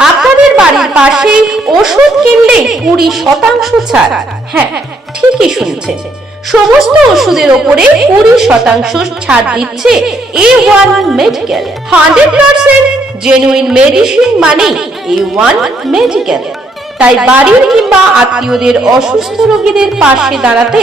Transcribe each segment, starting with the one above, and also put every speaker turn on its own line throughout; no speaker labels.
আপনাদের বাড়ির পাশেই ওষুধ কিনলে কুড়ি শতাংশ ছাড়। হ্যাঁ ঠিকই শুনছেন। সমস্ত ওষুধের ওপরে কুড়ি শতাংশ ছাড় দিচ্ছে A one medical hundred percent genuine medicine মানে এ ওয়ান মেডিকেল তাই বাড়ির কিংবা আত্মীয়দের অসুস্থ রোগীদের পাশে দাঁড়াতে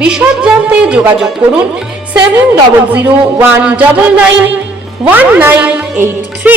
বিশদ জানতে যোগাযোগ করুন seven double zero one double nine one nine eight three